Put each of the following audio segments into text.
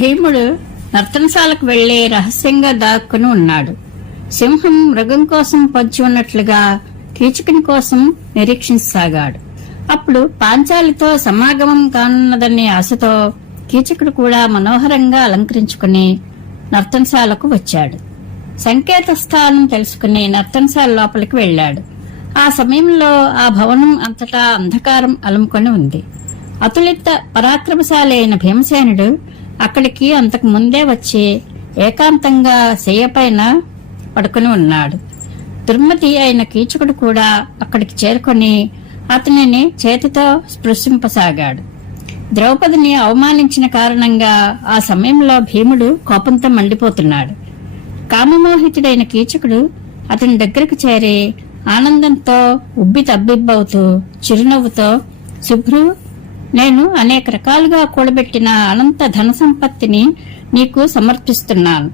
భీముడు నర్తనశాలకు వెళ్ళే రహస్యంగా దాక్కుని ఉన్నాడు. సింహం మృగం కోసం పొంచి ఉన్నట్లుగా కీచకుని కోసం నిరీక్షించసాగాడు. అప్పుడు పాంచాలితో సమాగమం కానున్నదనే ఆశతో కీచకుడు కూడా మనోహరంగా అలంకరించుకుని నర్తనశాలకు వచ్చాడు. సంకేత స్థానం తెలుసుకుని నర్తనశాల లోపలికి వెళ్ళాడు. ఆ సమయంలో ఆ భవనం అంతటా అంధకారం అలుముకొని ఉంది. అతులిత పరాక్రమశాలి అయిన భీమసేనుడు అక్కడికి అంతకు ముందే వచ్చి ఏకాంతంగా శయ్యపైన పడుకుని ఉన్నాడు. దుర్మతి అయిన కీచకుడు కూడా అక్కడికి చేరుకొని అతనిని చేతితో స్పృశింపసాగాడు. ద్రౌపదిని అవమానించిన కారణంగా ఆ సమయంలో భీముడు కోపంతో మండిపోతున్నాడు. కామమోహితుడైన కీచకుడు అతని దగ్గరకు చేరి ఆనందంతో ఉబ్బి తబ్బిబ్బవుతూ చిరునవ్వుతో శుభ్రు నేను అనేక రకాలుగా కూడబెట్టిన అనంత ధన సంపత్తిని నీకు సమర్పిస్తున్నాను.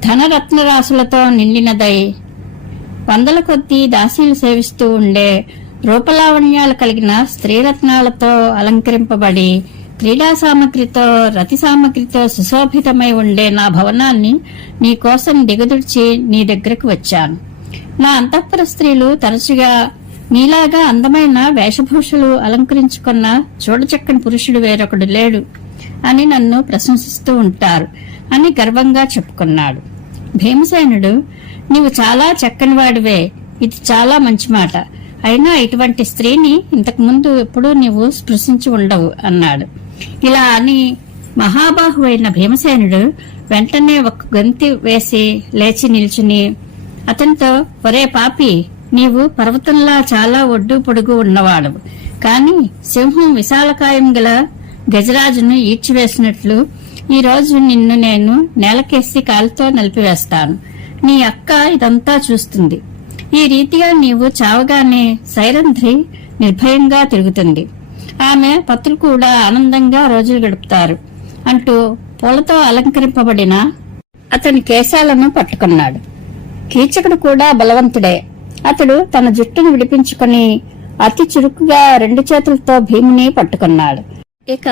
ధనరత్నరాశులతో నిండినదై వందల కొద్దీ దాసీలు సేవిస్తూ ఉండే రూపలావణ్యాలు కలిగిన స్త్రీరత్నాలతో అలంకరింపబడి క్రీడా సామగ్రితో రతి సామగ్రితో సుశోభితమై ఉండే నా భవనాన్ని నీ కోసం దిగదుడిచి నీ దగ్గరకు వచ్చాను. నా అంతఃపుర స్త్రీలు తరచుగా నీలాగా అందమైన వేషభూషలు అలంకరించుకున్న చూడచక్కని పురుషుడు వేరొకడు లేడు అని నన్ను ప్రశంసిస్తూ ఉంటారు అని గర్వంగా చెప్పుకున్నాడు. భీమసేనుడు నీవు చాలా చక్కని వాడివే ఇది చాలా మంచి మాట. అయినా ఇటువంటి స్త్రీని ఇంతకుముందు ఎప్పుడూ నీవు స్పృశించి ఉండవు అన్నాడు. ఇలా అని మహాబాహు అయిన భీమసేనుడు వెంటనే ఒక గంతి వేసి లేచి నిల్చుని అతనితో ఒరే పాపి నీవు పర్వతంలా చాలా ఒడ్డు పొడుగు ఉన్నవాడు కాని సింహం విశాలకాయం గల గజరాజును ఈడ్చివేసినట్లు ఈ రోజు నిన్ను నేను నేలకేసి కాలుతో నలిపివేస్తాను. నీ అక్క ఇదంతా చూస్తుంది. ఈ రీతిగా నీవు చావగానే సైరంధ్రి నిర్భయంగా తిరుగుతుంది. ఆమె పత్రులు కూడా ఆనందంగా రోజులు గడుపుతారు అంటూ పూలతో అలంకరింపబడిన అతని కేశాలను పట్టుకున్నాడు. కీచకుడు కూడా బలవంతుడే. అతడు తన జుట్టును విడిపించుకుని అతి చురుకుగా రెండు చేతులతో భీముని పట్టుకున్నాడు. ఇక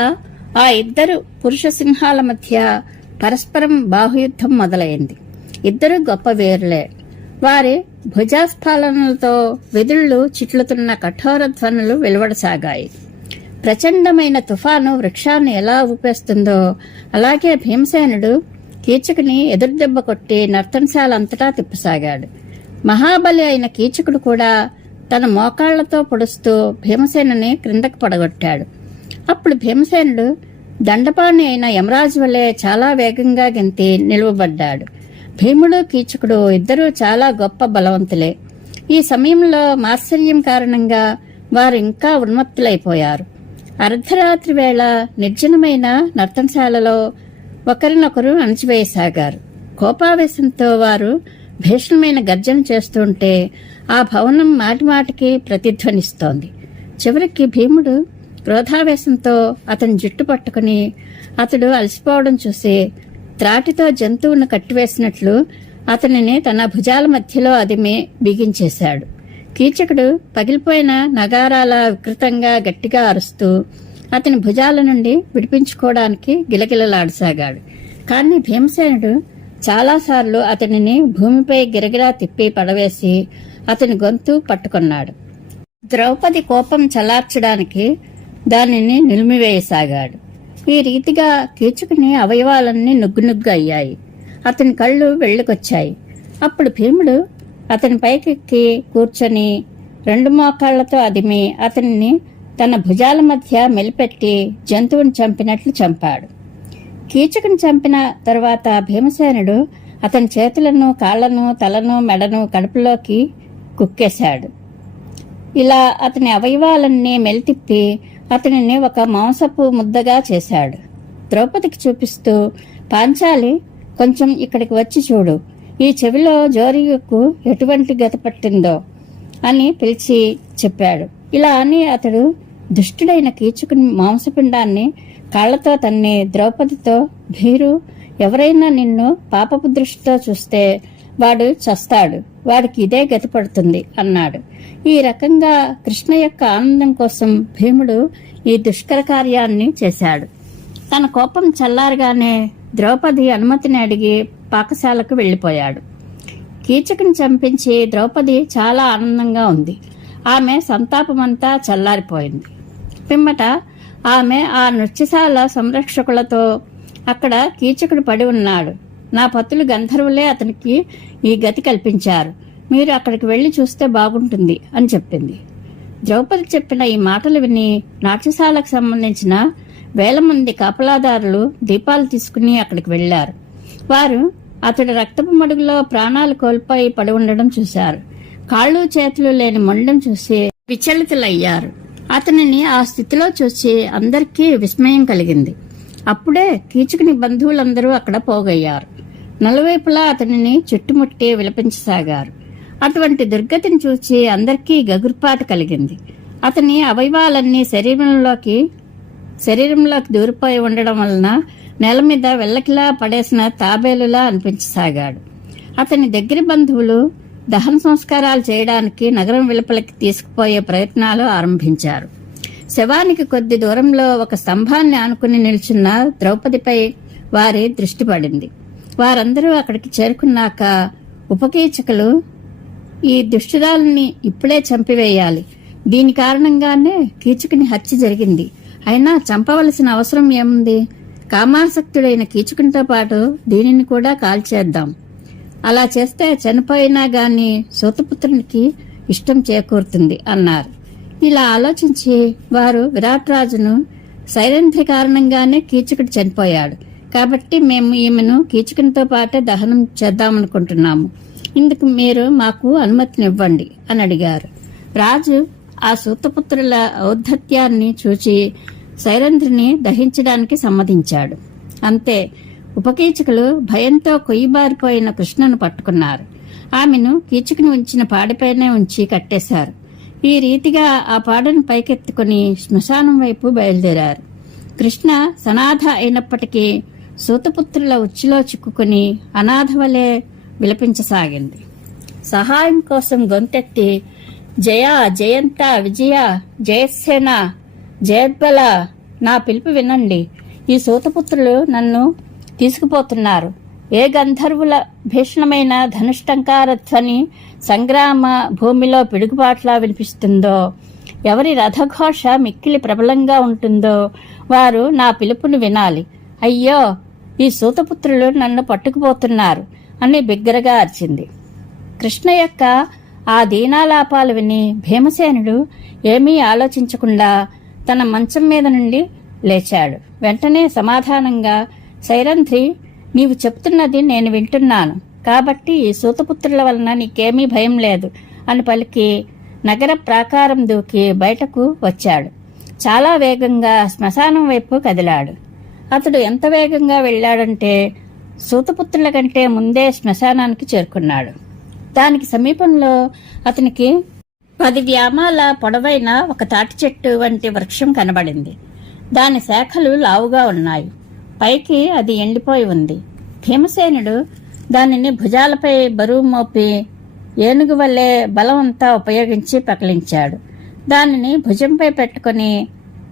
ఆ ఇద్దరు పురుష సింహాల మధ్య పరస్పరం బాహుయుద్ధం మొదలైంది. ఇద్దరు గొప్ప వీరులే. వారి భుజాస్ఫాలనలతో వెదుళ్ళు చిట్లుతున్న కఠోర ధ్వనులు వెలువడసాగాయి. ప్రచండమైన తుఫాను వృక్షాన్ని ఎలా ఊపేస్తుందో అలాగే భీమసేనుడు కీచకుని ఎదురుదెబ్బ కొట్టి నర్తనశాల అంతటా తిప్పసాగాడు. మహాబలి అయిన కీచకుడు కూడా తన మోకాళ్ళతో పొడుస్తూ భీమసేనని క్రిందకు పడగొట్టాడు. అప్పుడు భీమసేనుడు దండపాణి అయిన యమరాజు వలె చాలా వేగంగా గెంతి నిలువబడ్డాడు. భీముడు కీచకుడు ఇద్దరూ చాలా గొప్ప బలవంతులే. ఈ సమయంలో మాత్సర్యం కారణంగా వారు ఇంకా ఉన్మత్తులైపోయారు. అర్ధరాత్రి వేళ నిర్జనమైన నర్తనశాలలో ఒకరినొకరు అణచివేయసాగారు. కోపావేశంతో వారు భీషణమైన గర్జన చేస్తుంటే ఆ భవనం మాటిమాటికి ప్రతిధ్వనిస్తోంది. చివరికి భీముడు క్రోధావేశంతో అతని జుట్టు పట్టుకుని అతడు అలసిపోవడం చూసి త్రాటితో జంతువును కట్టివేసినట్లు అతనిని తన భుజాల మధ్యలో అదిమి బిగించేశాడు. కీచకుడు పగిలిపోయిన నగారాల వికృతంగా గట్టిగా అరుస్తూ అతని భుజాల నుండి విడిపించుకోవడానికి గిలగిలలాడసాగాడు. కానీ భీమసేనుడు చాలాసార్లు అతనిని భూమిపై గిరగిరా తిప్పి పడవేసి అతని గొంతు పట్టుకున్నాడు. ద్రౌపది కోపం చలార్చడానికి దానిని నిలిమివేయసాగాడు. ఈ రీతిగా కీచుకుని అవయవాలన్నీ నుగ్గు అయ్యాయి. అతని కళ్ళు వెళ్ళికొచ్చాయి. అప్పుడు భీముడు అతని పైకెక్కి కూర్చొని రెండు మోకాళ్ళతో అదిమి అతనిని తన భుజాల మధ్య మెలిపెట్టి జంతువుని చంపినట్లు చంపాడు. కీచకుని చంపిన తరువాత భీమసేనుడు అతని చేతులను కాళ్ళను తలను మెడను కడుపులోకి కుక్కేశాడు. ఇలా అతని అవయవాలన్నీ మెలితిప్పి అతనిని ఒక మాంసపు ముద్దగా చేశాడు. ద్రౌపదికి చూపిస్తూ పాంచాలి కొంచెం ఇక్కడికి వచ్చి చూడు. ఈ చెవిలో జోరియకు ఎటువంటి గత పట్టిందో? అని పిలిచి చెప్పాడు. ఇలా అని అతడు దుష్టుడైన కీచుకుని మాంసపిండాన్ని కాళ్ళతో తన్ని ద్రౌపదితో భీరు ఎవరైనా నిన్ను పాపపు దృష్టితో చూస్తే వాడు చస్తాడు వాడికి ఇదే గతి పడుతుంది అన్నాడు. ఈ రకంగా కృష్ణ యొక్క ఆనందం కోసం భీముడు ఈ దుష్కర కార్యాన్ని చేశాడు. తన కోపం చల్లారగానే ద్రౌపది అనుమతిని అడిగి పాకశాలకు వెళ్ళిపోయాడు కీచకుని చంపించి ద్రౌపది చాలా ఆనందంగా ఉంది. ఆమె సంతాపమంతా చల్లారిపోయింది. పిమ్మట ఆమె ఆ నృత్యశాల సంరక్షకులతో అక్కడ కీచకుడు పడి ఉన్నాడు. నా పతులు గంధర్వులే అతనికి ఈ గతి కల్పించారు. మీరు అక్కడికి వెళ్ళి చూస్తే బాగుంటుంది అని చెప్పింది. ద్రౌపది చెప్పిన ఈ మాటలు విని నాట్యశాలకు సంబంధించిన వేల మంది కాపలాదారులు దీపాలు తీసుకుని అక్కడికి వెళ్ళారు వారు అతడు రక్తపు మడుగులో ప్రాణాలు కోల్పోయి పడి ఉండడం చూశారు. కాళ్ళు చేతులు లేని మొండం చూసి విచలితులయ్యారు. అతనిని ఆ స్థితిలో చూసి అందరికీ విస్మయం కలిగింది. అప్పుడే కీచుకుని బంధువులందరూ అక్కడ పోగయ్యారు. నలువైపులా అతనిని చుట్టుముట్టి విలపించసాగారు. అటువంటి దుర్గతిని చూచి అందరికీ గగుర్పాటు కలిగింది. అతని అవయవాలన్నీ శరీరంలోకి శరీరంలోకి దూరిపోయి ఉండడం వలన నేల మీద వెళ్ళకిలా పడేసిన తాబేలులా అనిపించసాగాడు. అతని దగ్గర బంధువులు దహన సంస్కారాలు చేయడానికి నగరం వెలుపలికి తీసుకుపోయే ప్రయత్నాలు ఆరంభించారు. శవానికి కొద్ది దూరంలో ఒక స్తంభాన్ని ఆనుకుని నిల్చున్న ద్రౌపదిపై వారి దృష్టి పడింది. వారందరూ అక్కడికి చేరుకున్నాక ఉపకీచకులు ఈ దుష్టురాలని ఇప్పుడే చంపివేయాలి. దీని కారణంగానే కీచుకుని హత్య జరిగింది. అయినా చంపవలసిన అవసరం ఏముంది? కామాసక్తుడైన కీచుకునితో పాటు దీనిని కూడా కాల్చేద్దాం. అలా చేస్తే చనిపోయినా గాని సూతపుత్రునికి ఇష్టం చేకూరుతుంది అన్నారు. ఇలా ఆలోచించి వారు విరాట్ రాజును సైరంధ్రి కారణంగానే కీచకుడు చనిపోయాడు. కాబట్టి మేము ఈమెను కీచకునితో పాటే దహనం చేద్దామనుకుంటున్నాము. ఇందుకు మీరు మాకు అనుమతినివ్వండి అని అడిగారు. రాజు ఆ సూతపుత్రుల ఔద్ధత్యాన్ని చూచి సైరంధ్రిని దహించడానికి సమ్మతించాడు. అంతే. ఉపకీచకులు భయంతో కొయ్యిబారిపోయిన కృష్ణను పట్టుకున్నారు. ఆమెను కీచుకుని ఉంచిన పాడిపైనే ఉంచి కట్టేశారు. ఈ రీతిగా ఆ పాడను పైకెత్తుకుని శ్మశానం వైపు బయలుదేరారు. కృష్ణ సనాథ అయినప్పటికీ సూతపుత్రుల ఉచ్చులో చిక్కుకుని అనాథ వలె విలపించసాగింది. సహాయం కోసం గొంతెత్తి జయ జయంత విజయ జయసేన జయద్బల నా పిలుపు వినండి. ఈ సూతపుత్రులు నన్ను తీసుకుపోతున్నారు. ఏ గంధర్వుల భీషణమైన ధనుష్టంకార ధ్వని సంగ్రామ భూమిలో పిడుగుబాట్లా వినిపిస్తుందో ఎవరి రథఘోష మిక్కిలి ప్రబలంగా ఉంటుందో వారు నా పిలుపుని వినాలి. అయ్యో ఈ సూతపుత్రులు నన్ను పట్టుకుపోతున్నారు అని బిగ్గరగా అరిచింది. కృష్ణ యొక్క ఆ దీనాలాపాలు విని భీమసేనుడు ఏమీ ఆలోచించకుండా తన మంచం మీద నుండి లేచాడు. వెంటనే సమాధానంగా సైరంధ్రి నీవు చెప్తున్నది నేను వింటున్నాను. కాబట్టి ఈ సూతపుత్రుల వలన నీకేమీ భయం లేదు అని పలికి నగర ప్రాకారం దూకి బయటకు వచ్చాడు. చాలా వేగంగా శ్మశానం వైపు కదిలాడు. అతడు ఎంత వేగంగా వెళ్ళాడంటే సూతపుత్రుల కంటే ముందే శ్మశానానికి చేరుకున్నాడు. దానికి సమీపంలో అతనికి పది వ్యామాల పొడవైన ఒక తాటి చెట్టు వంటి వృక్షం కనబడింది. దాని శాఖలు లావుగా ఉన్నాయి. పైకి అది ఎండిపోయి ఉంది. భీమసేనుడు దానిని భుజాలపై బరువు మోపి ఏనుగు వల్లే బలమంతా ఉపయోగించి పకలించాడు. దానిని భుజంపై పెట్టుకుని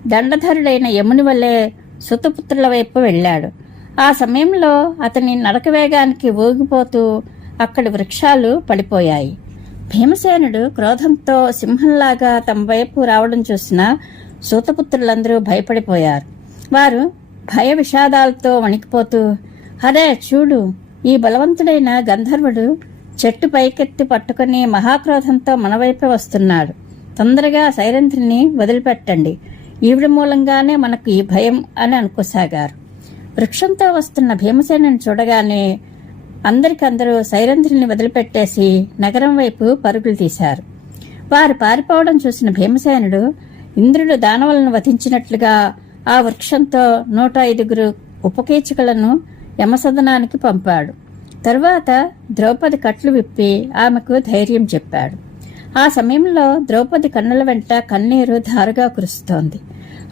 దండధరుడైన యముని వల్లే సుతపుత్రుల వైపు వెళ్ళాడు. ఆ సమయంలో అతని నడక వేగానికి ఊగిపోతూ అక్కడి వృక్షాలు పడిపోయాయి. భీమసేనుడు క్రోధంతో సింహంలాగా తమ వైపు రావడం చూసిన సూతపుత్రులందరూ భయపడిపోయారు. వారు భయ విషాదాలతో వణికిపోతూ హరే చూడు ఈ బలవంతుడైన గంధర్వుడు చెట్టు పైకెత్తి పట్టుకుని మహాక్రోధంతో మనవైపే వస్తున్నాడు. తొందరగా సైరంధ్రిని వదిలిపెట్టండి. ఈవిడ మూలంగానే మనకు ఈ భయం అని అనుకోసాగారు. వృక్షంతో వస్తున్న భీమసేనని చూడగానే అందరికందరూ సైరంధ్రిని వదిలిపెట్టేసి నగరం వైపు పరుగులు తీశారు. వారు పారిపోవడం చూసిన భీమసేనుడు ఇంద్రుడు దానవులను వధించినట్లుగా ఆ వృక్షంతో నూట ఐదుగురు ఉపకీచకులను యమసదనానికి పంపాడు. తరువాత ద్రౌపది కట్లు విప్పి ఆమెకు ధైర్యం చెప్పాడు. ఆ సమయంలో ద్రౌపది కన్నుల వెంట కన్నీరు ధారగా కురుస్తోంది.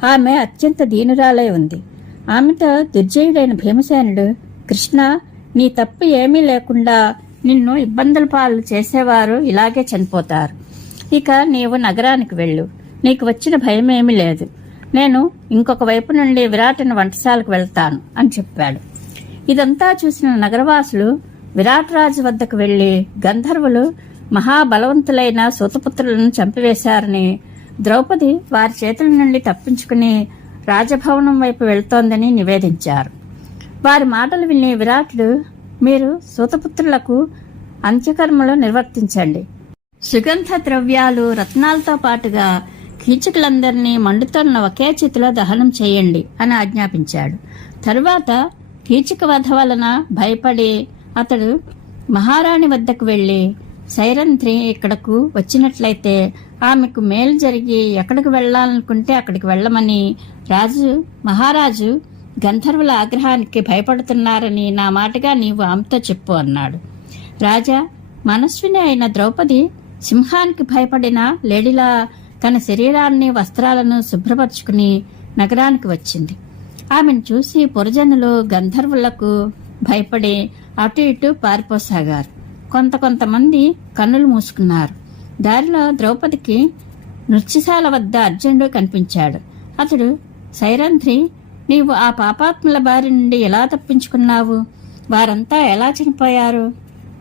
ఆమె అత్యంత దీనురాలై ఉంది. ఆమెతో దుర్జయుడైన భీమసేనుడు కృష్ణ నీ తప్పు ఏమీ లేకుండా నిన్ను ఇబ్బందుల పాలు చేసేవారు ఇలాగే చనిపోతారు. ఇక నీవు నగరానికి వెళ్ళు. నీకు వచ్చిన భయమేమీ లేదు. నేను ఇంకొక వైపు నుండి విరాటని వంటశాలకు వెళ్తాను అని చెప్పాడు. ఇదంతా చూసిన నగరవాసులు విరాట్ రాజు వద్దకు వెళ్ళి గంధర్వులు మహాబలవంతులైన సూతపుత్రులను చంపివేశారని ద్రౌపది వారి చేతుల నుండి తప్పించుకుని రాజభవనం వైపు వెళ్తోందని నివేదించారు. వారి మాటలు విని విరాటుడు మీరు సూతపుత్రులకు అంత్యకర్మలు నిర్వర్తించండి. సుగంధ ద్రవ్యాలు రత్నాలతో పాటుగా కీచకులందరినీ మండుతున్న ఒకే చేతిలో దహనం చేయండి అని ఆజ్ఞాపించాడు. తరువాత కీచక వధ వలన భయపడి అతడు మహారాణి వద్దకు వెళ్ళి సైరంత్రి ఇక్కడకు వచ్చినట్లయితే ఆమెకు మేలు జరిగి ఎక్కడికి వెళ్ళాలనుకుంటే అక్కడికి వెళ్ళమని రాజు మహారాజు గంధర్వుల ఆగ్రహానికి భయపడుతున్నారని నా మాటగా నీవు ఆమెతో చెప్పు అన్నాడు. రాజా మనస్విని అయిన ద్రౌపది సింహానికి భయపడిన లేడిలా తన శరీరాన్ని వస్త్రాలను శుభ్రపరుచుకుని నగరానికి వచ్చింది. ఆమెను చూసి పురజనులు గంధర్వులకు భయపడి అటు ఇటు పారిపోసాగారు. కొంత కొంతమంది కన్నులు మూసుకున్నారు. దారిలో ద్రౌపదికి నృత్యశాల వద్ద అర్జునుడు కనిపించాడు. అతడు సైరంధ్రి నీవు ఆ పాపాత్ముల బారి నుండి ఎలా తప్పించుకున్నావు? వారంతా ఎలా చనిపోయారు?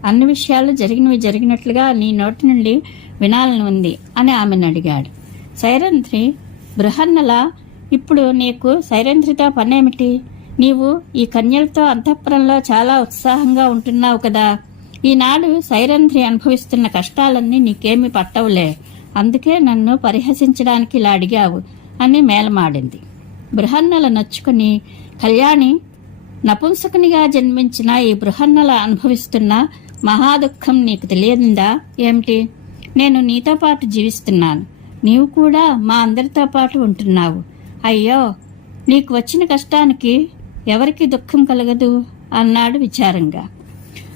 అన్ని విషయాలు జరిగినవి జరిగినట్లుగా నీ నోటి నుండి వినాలని ఉంది అని ఆమెను అడిగాడు. సైరంధ్రి బృహన్నల ఇప్పుడు నీకు సైరంధ్రితో పనేమిటి? నీవు ఈ కన్యలతో అంతఃపురంలో చాలా ఉత్సాహంగా ఉంటున్నావు కదా. ఈనాడు సైరంధ్రి అనుభవిస్తున్న కష్టాలన్నీ నీకేమీ పట్టవులే. అందుకే నన్ను పరిహసించడానికి ఇలా అడిగావు అని మేలమాడింది. బృహన్నల నచ్చుకుని కళ్యాణి నపుంసకునిగా జన్మించిన ఈ బృహన్నల అనుభవిస్తున్న మహాదుఖం నీకు తెలియదుందా? ఏమిటి? నేను నీతో పాటు జీవిస్తున్నాను. నీవు కూడా మా అందరితో పాటు ఉంటున్నావు. అయ్యో నీకు వచ్చిన కష్టానికి ఎవరికి దుఃఖం కలగదు? అన్నాడు విచారంగా.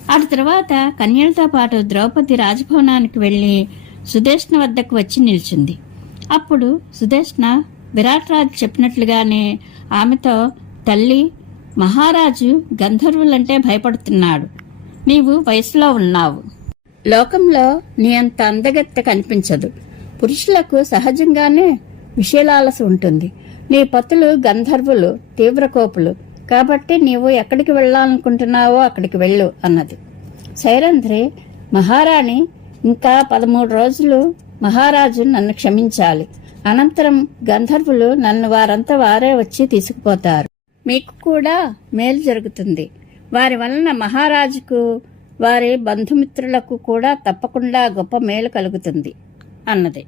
అటు తర్వాత కన్యలతో పాటు ద్రౌపది రాజభవనానికి వెళ్ళి సుదేష్ణ వద్దకు వచ్చి నిలిచింది. అప్పుడు సుదేష్ణ విరాట్ రాజు చెప్పినట్లుగానే ఆమెతో తల్లి మహారాజు గంధర్వులంటే భయపడుతున్నాడు. నీవు వయసులో ఉన్నావు. లోకంలో నీ అంత అందగత్త కనిపించదు. పురుషులకు సహజంగానే విషయాలస ఉంటుంది. నీ పతులు గంధర్వులు తీవ్రకోపులు. కాబట్టి నీవు ఎక్కడికి వెళ్ళాలనుకుంటున్నావో అక్కడికి వెళ్ళు అన్నది. శైరంధ్రి మహారాణి ఇంకా పదమూడు రోజులు మహారాజు నన్ను క్షమించాలి. అనంతరం గంధర్వులు నన్ను వారంతా వారే వచ్చి తీసుకుపోతారు. మీకు కూడా మేలు జరుగుతుంది. వారి వలన మహారాజుకు వారి బంధుమిత్రులకు కూడా తప్పకుండా గొప్ప మేలు కలుగుతుంది అన్నది.